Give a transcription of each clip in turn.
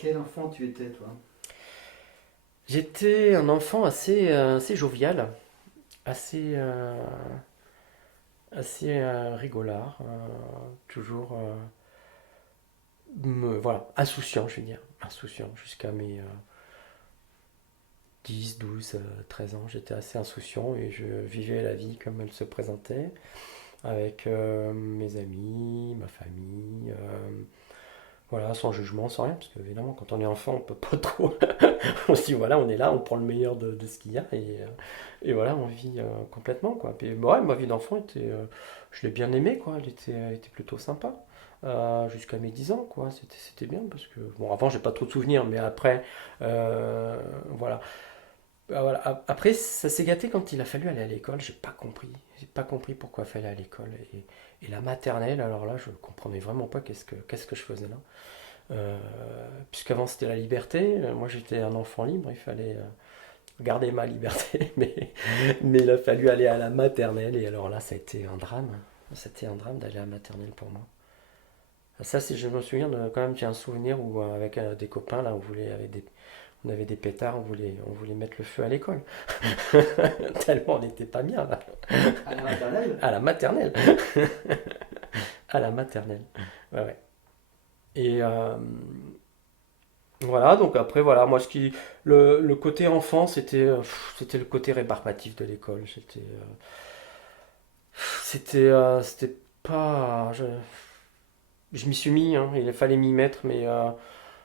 Quel enfant tu étais, toi? J'étais un enfant assez jovial, assez, assez rigolard, toujours voilà, insouciant, je vais dire. Insouciant jusqu'à mes 10, 12, 13 ans. J'étais assez insouciant et je vivais la vie comme elle se présentait, avec mes amis, ma famille. Voilà, sans jugement, sans rien, parce que évidemment, quand on est enfant, on peut pas trop. On se dit, voilà, on est là, on prend le meilleur de ce qu'il y a, et voilà, on vit complètement, quoi. Puis, bah ouais, ma vie d'enfant je l'ai bien aimée, quoi. Elle était plutôt sympa. Jusqu'à mes 10 ans, quoi. C'était bien, parce que, bon, avant, j'ai pas trop de souvenirs, mais après, voilà. Voilà. Après, ça s'est gâté quand il a fallu aller à l'école, j'ai pas compris. J'ai pas compris pourquoi il fallait aller à l'école. Et la maternelle, alors là, je comprenais vraiment pas qu'est-ce que je faisais là. Euh, Puisqu'avant c'était la liberté, moi j'étais un enfant libre, il fallait garder ma liberté, mais il a fallu aller à la maternelle, et alors là ça a été un drame. C'était un drame d'aller à la maternelle pour moi. Ça, si je me souviens, quand même, j'ai un souvenir où avec des copains, là, on avait des pétards, on voulait mettre le feu à l'école. Tellement on n'était pas bien, là. À la maternelle? À la maternelle. À la maternelle. Ouais, ouais. Et, voilà, donc après, voilà, moi, le côté enfant, c'était le côté rébarbatif de l'école. C'était pas. Je m'y suis mis, hein, il fallait m'y mettre, mais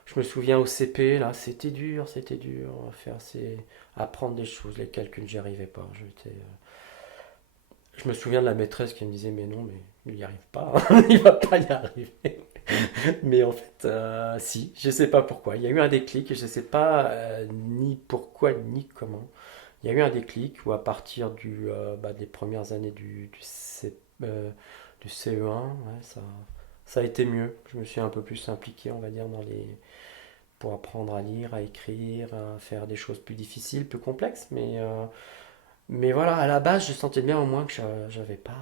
je me souviens au CP, là, c'était dur à faire, apprendre des choses, les calculs, j'y arrivais pas. Je me souviens de la maîtresse qui me disait, mais non, mais il n'y arrive pas, il va pas y arriver. Mais en fait, si, je sais pas pourquoi. Il y a eu un déclic et je sais pas ni pourquoi ni comment. Il y a eu un déclic où à partir des premières années du CE1, ouais, ça a été mieux. Je me suis un peu plus impliqué, on va dire, pour apprendre à lire, à écrire, à faire des choses plus difficiles, plus complexes. Mais voilà, à la base, je sentais bien au moins que j'avais pas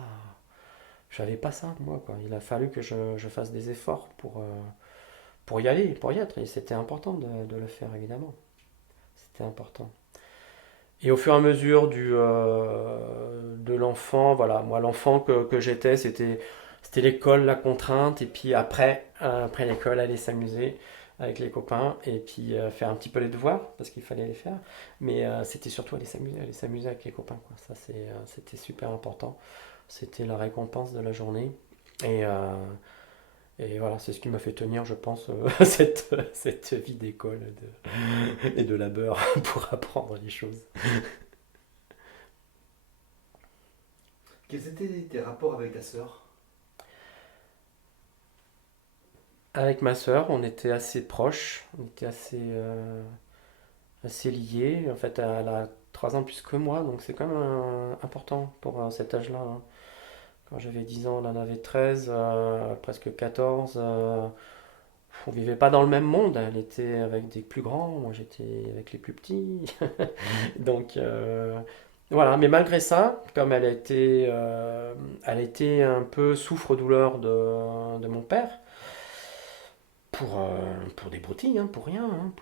ça, moi, quoi. Il a fallu que je fasse des efforts pour y aller, pour y être. Et c'était important de le faire, évidemment. C'était important. Et au fur et à mesure de l'enfant, voilà, moi, l'enfant que j'étais, c'était l'école, la contrainte, et puis après l'école, aller s'amuser avec les copains, et puis faire un petit peu les devoirs, parce qu'il fallait les faire. Mais c'était surtout aller s'amuser avec les copains, quoi. Ça, c'était super important. C'était la récompense de la journée. Et, euh, et voilà, c'est ce qui m'a fait tenir, je pense, cette vie d'école et de labeur pour apprendre les choses. Quels étaient tes rapports avec ta sœur? Avec ma sœur, on était assez proches, on était assez liés. En fait, elle a 3 ans plus que moi, donc c'est quand même important pour cet âge-là, hein. Quand j'avais 10 ans, elle en avait 13, presque 14. On vivait pas dans le même monde. Elle était avec des plus grands, moi j'étais avec les plus petits. Donc voilà, mais malgré ça, comme elle a été un peu souffre-douleur de mon père, pour des broutilles, hein, pour rien, hein,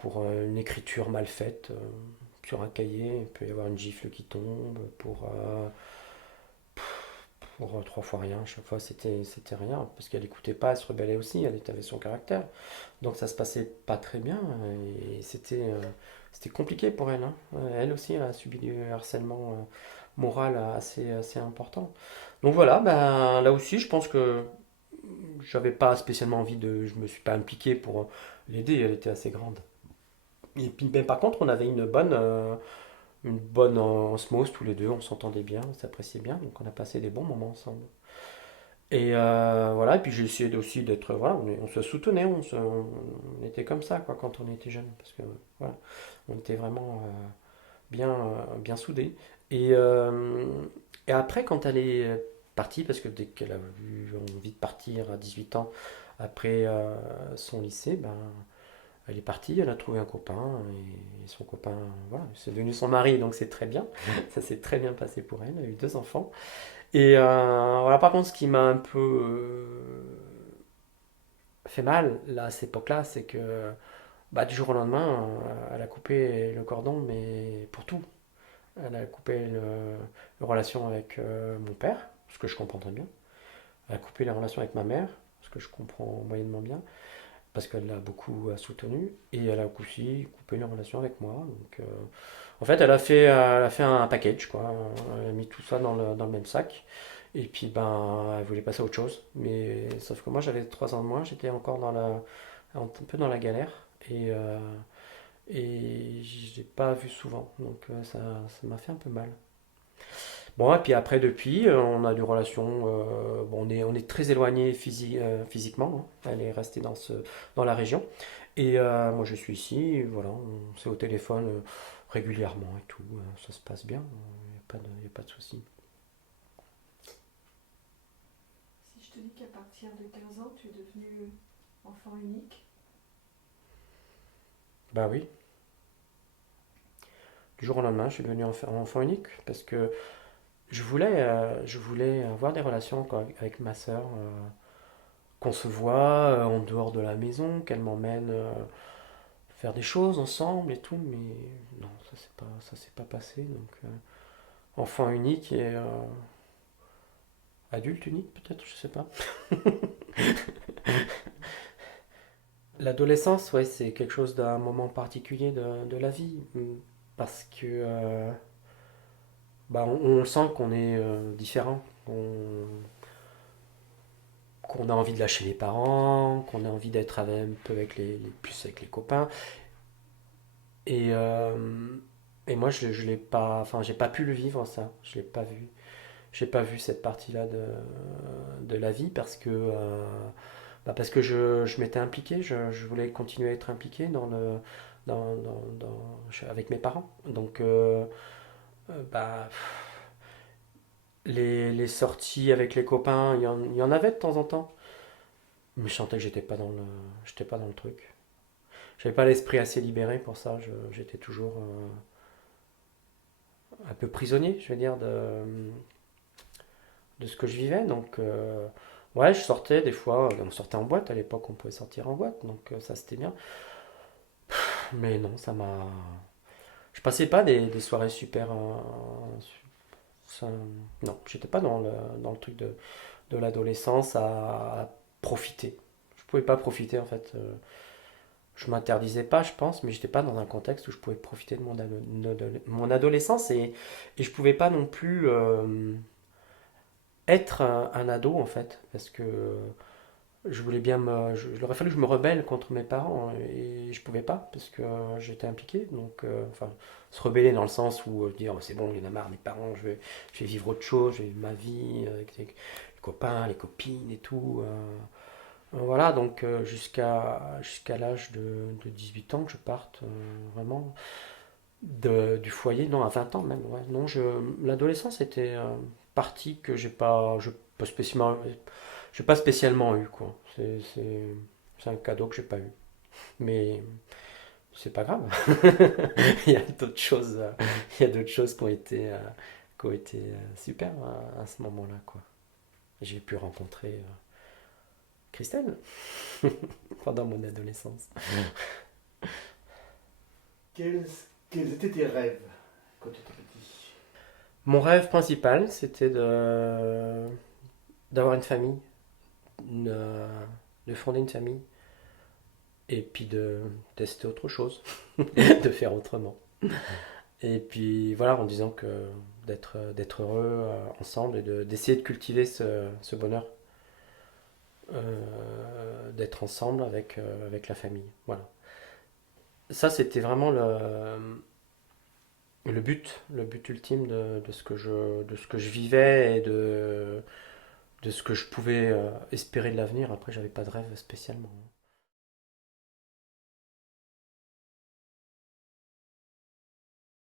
pour une écriture mal faite sur un cahier, il peut y avoir une gifle qui tombe, pour 3 fois rien, chaque fois c'était rien, parce qu'elle écoutait pas, elle se rebellait aussi, elle avait son caractère. Donc ça se passait pas très bien, et c'était compliqué pour elle, hein. Elle aussi elle a subi du harcèlement moral assez important. Donc voilà, ben, là aussi je pense que j'avais pas spécialement je me suis pas impliqué pour l'aider, elle était assez grande. Et puis ben, par contre on avait une bonne osmose tous les deux, on s'entendait bien, on s'appréciait bien, donc on a passé des bons moments ensemble. Et voilà, et puis j'ai essayé aussi d'être, voilà, on se soutenait, on était comme ça, quoi, quand on était jeune, parce que voilà, on était vraiment bien soudés. Et, euh, et après, quand elle est partie, parce que dès qu'elle a eu envie de partir à 18 ans, après son lycée, ben, elle est partie, elle a trouvé un copain, et son copain, voilà, c'est devenu son mari, donc c'est très bien, ça s'est très bien passé pour elle, elle a eu 2 enfants. Et voilà, par contre, ce qui m'a un peu fait mal là, à cette époque-là, c'est que bah, du jour au lendemain, elle a coupé le cordon, mais pour tout. Elle a coupé le relation avec mon père, ce que je comprends très bien. Elle a coupé la relation avec ma mère, ce que je comprends moyennement bien, parce qu'elle l'a beaucoup soutenu. Et elle a aussi coupé la relation avec moi. Donc, en fait, elle a fait un package, quoi. Elle a mis tout ça dans le même sac. Et puis, ben, elle voulait passer à autre chose. Mais sauf que moi, j'avais 3 ans de moins, j'étais encore un peu dans la galère. Et je l'ai pas vu souvent. Donc, ça m'a fait un peu mal. Bon, et puis après, depuis, on a des relations. Bon, on est très éloignés physiquement, hein. Elle est restée dans la région. Et moi, je suis ici. Voilà, on s'est au téléphone régulièrement et tout. Ça se passe bien. Il n'y a pas y a pas de souci. Si je te dis qu'à partir de 15 ans, tu es devenu enfant unique, Bah oui, du jour au lendemain, je suis devenu enfant unique parce que je voulais avoir des relations quoi, avec ma sœur, qu'on se voit en dehors de la maison, qu'elle m'emmène faire des choses ensemble et tout, mais non, ça s'est pas passé. Donc, enfant unique et adulte unique peut-être, je sais pas. L'adolescence, ouais, c'est quelque chose d'un moment particulier de la vie, parce que bah, on sent qu'on est différent, qu'on a envie de lâcher les parents, qu'on a envie d'être un peu avec plus avec les copains. Et, et moi, je l'ai pas, enfin, j'ai pas pu le vivre ça. Je l'ai pas vu. J'ai pas vu cette partie-là de la vie parce que je m'étais impliqué. Je voulais continuer à être impliqué avec mes parents. Donc, bah, les sorties avec les copains, il y en avait de temps en temps. Mais je sentais que j'étais pas dans le truc. J'avais pas l'esprit assez libéré pour ça. J'étais toujours un peu prisonnier, je veux dire, de ce que je vivais. Donc, ouais, je sortais des fois. On sortait en boîte à l'époque, on pouvait sortir en boîte, donc ça c'était bien. Mais non, ça m'a. Je passais pas des soirées super. Ça- Non, j'étais pas dans le truc de l'adolescence à profiter. Je pouvais pas profiter en fait. Je m'interdisais pas, je pense, mais j'étais pas dans un contexte où je pouvais profiter de mon adolescence et je pouvais pas non plus être un ado en fait, parce que je voulais bien il aurait fallu que je me rebelle contre mes parents et je pouvais pas parce que j'étais impliqué. Donc, enfin, se rebeller dans le sens où dire c'est bon, il y en a marre des parents, je vais vivre autre chose, je vais vivre ma vie avec les copains, les copines et tout. Voilà, donc jusqu'à l'âge de 18 ans que je parte vraiment du foyer, non, à 20 ans même. Ouais. Non, l'adolescence était partie que j'ai pas spécialement eu, quoi. C'est un cadeau que j'ai pas eu. Mais c'est pas grave. Il y a d'autres choses, il y a d'autres choses qui ont été super à ce moment-là, quoi. J'ai pu rencontrer Christelle pendant mon adolescence. Quels, quels étaient tes rêves quand tu étais petit? Mon rêve principal, c'était d'avoir une famille, une- de fonder une famille, et puis de tester autre chose, de faire autrement. Et puis voilà, en disant que d'être heureux ensemble et d'essayer de cultiver ce bonheur, d'être ensemble avec la famille. Voilà. Ça, c'était vraiment le but ultime de ce que je vivais et de ce que je pouvais espérer de l'avenir. Après, j'avais pas de rêve spécialement.